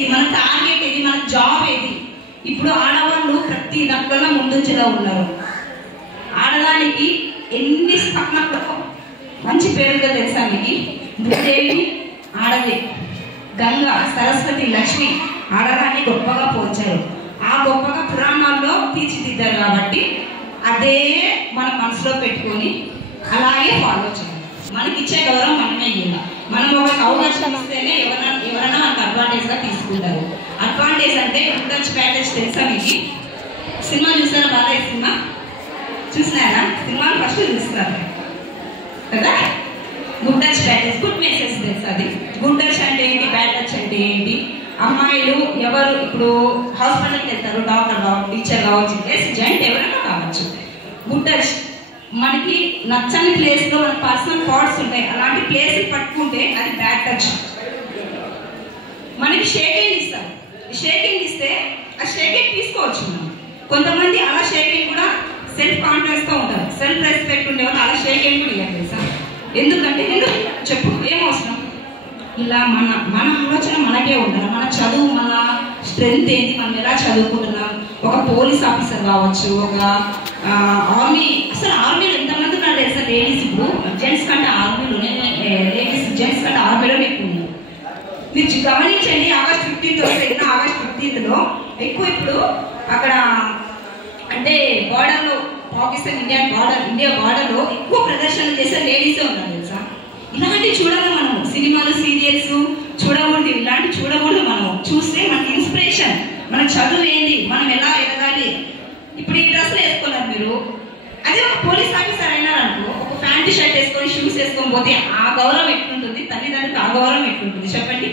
ఏంటి, మన టార్గెట్ ఏది, మన జాబ్ ఏది. ఇప్పుడు ఆడవాళ్ళు ప్రతి దాంట్లో ముందుంచుగా ఉన్నారు. ఆడదానికి ఎన్ని స్థానాల్లో మంచి పేరుగా తెలుసా మీకు? భూదేవి ఆడదే, గంగా, సరస్వతి, లక్ష్మి ఆడదాన్ని గొప్పగా పోల్చారు. ఆ గొప్పగా పురాణాల్లో తీర్చిదిద్దారు. కాబట్టి అదే మన మనసులో పెట్టుకొని అలాగే ఫాలో చేయాలి. మనకి ఇచ్చే గౌరవం మనమే ఇవ్వాలి. మనం ఒక అవకాశం ఇస్తేనే ఎవరైనా మనకు అడ్వాంటేజ్ గా తీసుకుంటారు. అడ్వాంటేజ్ అంటే గుడ్ ప్యాకేజ్ తెలుసా మీకు? సినిమా చూసారా? బాలయ్య సినిమా చూసినారా? సినిమాలు ఫస్ట్ చూస్తారు కదా. Good touch package, good message తెలుసు. అది గుడ్ టచ్ అంటే ఏంటి, బ్యాడ్ టచ్ అంటే ఏంటి? అమ్మాయిలు ఎవరు ఇప్పుడు హాస్పిటల్కి వెళ్తారు, డాక్టర్ కావచ్చు, టీచర్ కావచ్చు, అసిస్టెంట్ ఎవరైనా కావచ్చు. గుడ్ టచ్ మనకి నచ్చని ప్లేస్ లో మన పర్సనల్ థాట్స్ ఉంటాయి. అలాంటి ప్లేస్ పట్టుకుంటే అది బ్యాడ్ టచ్. మనకి షేక్ హ్యాండ్ ఇస్తారు. షేక్ హ్యాండ్ ఇస్తే ఆ షేక్ హ్యాండ్ తీసుకోవచ్చు మనం. కొంతమంది అలా షేక్ హ్యాండ్ కూడా సెల్ఫ్ కాన్ఫిడెన్స్ తో ఉంటారు. సెల్ఫ్ రెస్పెక్ట్ ఉండే వాళ్ళు అలా షేక్ హ్యాండ్ కూడా ఇవ్వాలి తెలుసా? ఎందుకంటే చెప్పు ఏం అవసరం, ఇలా మన ఆలోచన మనకే ఉండాలి. మన చదువు, మన స్ట్రెంత్ ఏంటి, మనం ఎలా చదువుకుంటున్నాం. ఒక పోలీస్ ఆఫీసర్ కావచ్చు, ఒక ఆర్మీ, అసలు ఆర్మీలో ఎంతమంది ఉన్నారు తెలుసా లేడీస్? ఇప్పుడు జెంట్స్ కంటే ఆర్మీలోనే లేడీస్, జెంట్స్ కంటే ఆర్మీలో ఎక్కువ ఉన్నారు. మీరు గమనించండి. ఆగస్ట్ 15th వస్తే ఆగస్ట్ 15th ఎక్కువ ఇప్పుడు అక్కడ అంటే బార్డర్లో, పాకిస్తాన్ ఇండియా బార్డర్లో ఎక్కువ ప్రదర్శన చేసే లేడీసే ఉన్నారు తెలుసా? ఇలాంటివి చూడాలి మనం. సినిమాలు, సీరియల్స్ చూడకూడదు, ఇలాంటివి చూడకూడదు. మనం చూస్తే మనకి ఇన్స్పిరేషన్, మన చదువు ఏంటి, మనం ఎలా ఎదగాలి. ఇప్పుడు ఈ డ్రెస్సులు వేసుకున్నారు మీరు, అదే ఒక పోలీస్ ఆఫీసర్ అయినారనుకో, ఒక ప్యాంటు షర్ట్ వేసుకొని షూస్ వేసుకొని పోతే ఆ గౌరవం ఎట్లుంటుంది, తల్లిదండ్రులకు ఆ గౌరవం ఎట్లుంటుంది చెప్పండి.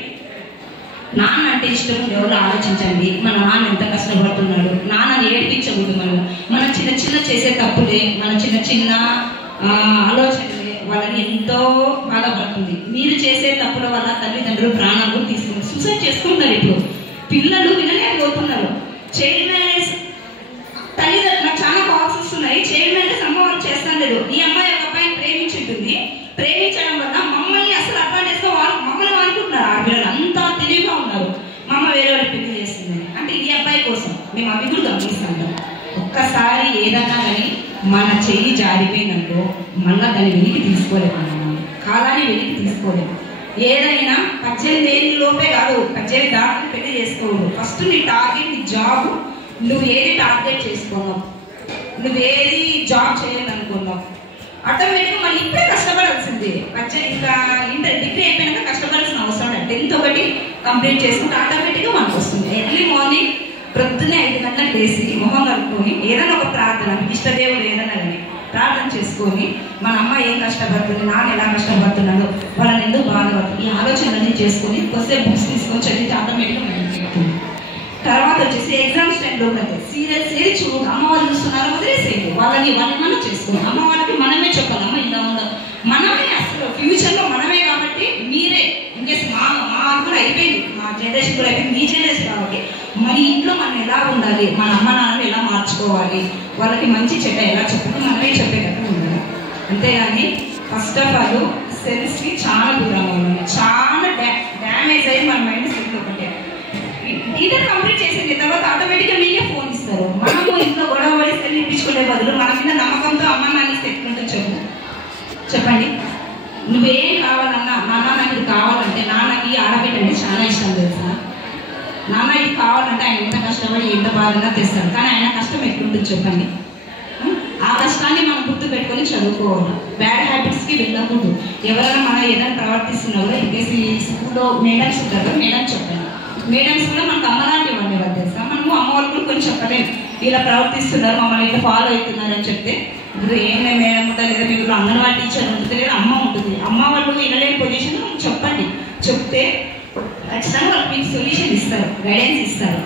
నాన్న అంటే ఇష్టం ఎవరు ఆలోచించండి. మన నాన్న ఎంత కష్టపడుతున్నాడు, నాన్నని ఏడ్పించకూడదు. మన చిన్న చిన్న చేసే తప్పులే, మన చిన్న చిన్న ఆలోచనలే వాళ్ళని ఎంతో బాధపడుతుంది. మీరు చేసే తప్పుల వల్ల తల్లిదండ్రులు ప్రాణాలు తీసుకుంటారు, సూసైడ్ చేసుకుంటారు. ఇప్పుడు పిల్లలు వినలేకపోతున్నారు. చైల్డ్ మ్యారేజ్, తల్లిదండ్రులు నాకు చాలా కాల్స్ వస్తున్నాయి. చైల్డ్ మ్యారేజ్ అమ్మ వాళ్ళు చేస్తాను లేదు. ఈ అమ్మాయి ఒక అబ్బాయిని ప్రేమించుంటుంది. ప్రేమించడం వల్ల మమ్మల్ని అసలు అడ్వాంటేజ్ గా మమ్మల్ని అనుకుంటున్నారు. ఆ పిల్లలు అంతా తెలివిగా ఉన్నారు. మా అమ్మ వేరే వాళ్ళు పెళ్లి చేస్తుందని. అంటే ఈ అబ్బాయి కోసం మేము అవి కూడా గమనిస్తాం. ఒక్కసారి ఏదన్నా కానీ మన చెయ్యి జారిపోయిందంటో మళ్ళా దాన్ని వెలికి తీసుకోలేము, కాలాన్ని వెలికి తీసుకోలేము. ఏదైనా 18 ఏళ్ళ లోపే కాదు, 18 దాటి పెళ్లి చేసుకోవద్దు. ఫస్ట్ నీ టార్గెట్, నీ జాబ్, నువ్వు ఏది టార్గెట్ చేసుకున్నావు, నువ్వేది జాబ్ చేయాలనుకున్నావు, ఆటోమేటిక్గా మళ్ళీ ఇప్పుడే కష్టపడాల్సిందే. ఇంకా డిగ్రీ అయిపోయినాక కష్టపడాల్సిన అవసరం లేదు. 10th ఒకటి కంప్లీట్ చేసుకుంటే ఆటోమేటిక్గా మనకు వస్తుంది. ఎర్లీ మార్నింగ్ ప్రొద్దునే 5 గంటలకు వేసి మొహం కలుపుకొని ఏదైనా ఒక ప్రార్థన, ఇష్టదేవుడు ఏదైనా కానీ ప్రార్థన చేసుకొని, మన అమ్మ ఏం కష్టపడుతుంది, నాన్న ఎలా కష్టపడుతున్నాడో, వాళ్ళని ఎందుకు బాధపడుతుంది, ఈ ఆలోచనలన్నీ చేసుకొని కొద్దిసేపు బుక్స్ తీసుకొని చదివితే ఆటోమేటిక్గా మైండ్కి ఎక్కుతుంది. తర్వాత వచ్చేసి ఎగ్జామ్స్ టైంలో సీరియల్స్ ఏది చూడు, అమ్మ వాళ్ళు చూస్తున్నారో వదిలేసేయండి. వాళ్ళని మనం చేసుకోండి. అమ్మ వాళ్ళకి మనమే చెప్పాలి, అమ్మ ఇలా ఉండదు, మనమే అసలు ఫ్యూచర్లో మనమే. కాబట్టి మీరే ఇంకేస్ మా కూడా అయిపోయింది, మా జనరేషన్ కూడా అయిపోయింది, మీ జనరేషన్ కాబట్టి మన ఇంట్లో మనం ఎలా ఉండాలి, మన అమ్మ నాన్నలు ఎలా మార్చుకోవాలి, వాళ్ళకి మంచి చెడ్డ ఎలా చెప్పుకుంటూ మనమే చెప్పేటట్టు ఉండాలి. అంతేగాని ఫస్ట్ ఆఫ్ ఆల్ సెల్స్కి చాలా దూరంగా ఉన్నాం. చాలా డ్యామేజ్ అయ్యి మన మైండ్ సెట్ ఒకటే. ఇంటర్ కంప్లీట్ చేసిన తర్వాత ఆటోమేటిక్గా మీకే ఫోన్ ఇస్తారు. మనము ఇంట్లో గొడవ పడి సెల్ ఇప్పించుకునే బదులు మన మీద నమ్మకంతో అమ్మ నాన్న పెట్టుకుంటూ చెప్పండి. నువ్వేం కావాలన్నా, నాన్న నాకు ఇది కావాలంటే, నాన్నకి ఆడబిడ్డ అంటే చాలా ఇష్టం తెలుసా. నాన్న ఇది కావాలంటే ఆయన ఎంత కష్టపడి ఎంత బాధగా తెస్తాడు. కానీ ఆయన కష్టం ఎట్లుంటుంది చెప్పండి. ఆ కష్టాన్ని మనం గుర్తు పెట్టుకొని చదువుకోవాలి. బ్యాడ్ హ్యాబిట్స్కి వెళ్ళకూడదు. ఎవరైనా మనం ఏదైనా ప్రవర్తిస్తున్నారో ఇంకేసి స్కూల్లో మేడమ్స్ ఉంటారు, మేడం చెప్పండి. మేడమ్స్ కూడా మనకు అమ్మలాంటి వాళ్ళు తెలుసా. మనము అమ్మ వాళ్ళు కూడా కొంచెం చెప్పలేము, ఇలా ప్రవర్తిస్తున్నారు, మమ్మల్ని ఇలా ఫాలో అవుతున్నారు అని చెప్తే, ఇప్పుడు ఏమే మేడం ఉంటుంది లేదా మీకు అంగన్వాడీ టీచర్ ఉంటుంది లేదా అమ్మ ఉంటుంది. అమ్మ వాళ్ళు వినలేని పొజిషన్ మనం చెప్పండి. చెప్తే ఖచ్చితంగా వాళ్ళకి మీకు సొల్యూషన్ ఇస్తారు, గైడెన్స్ ఇస్తారు.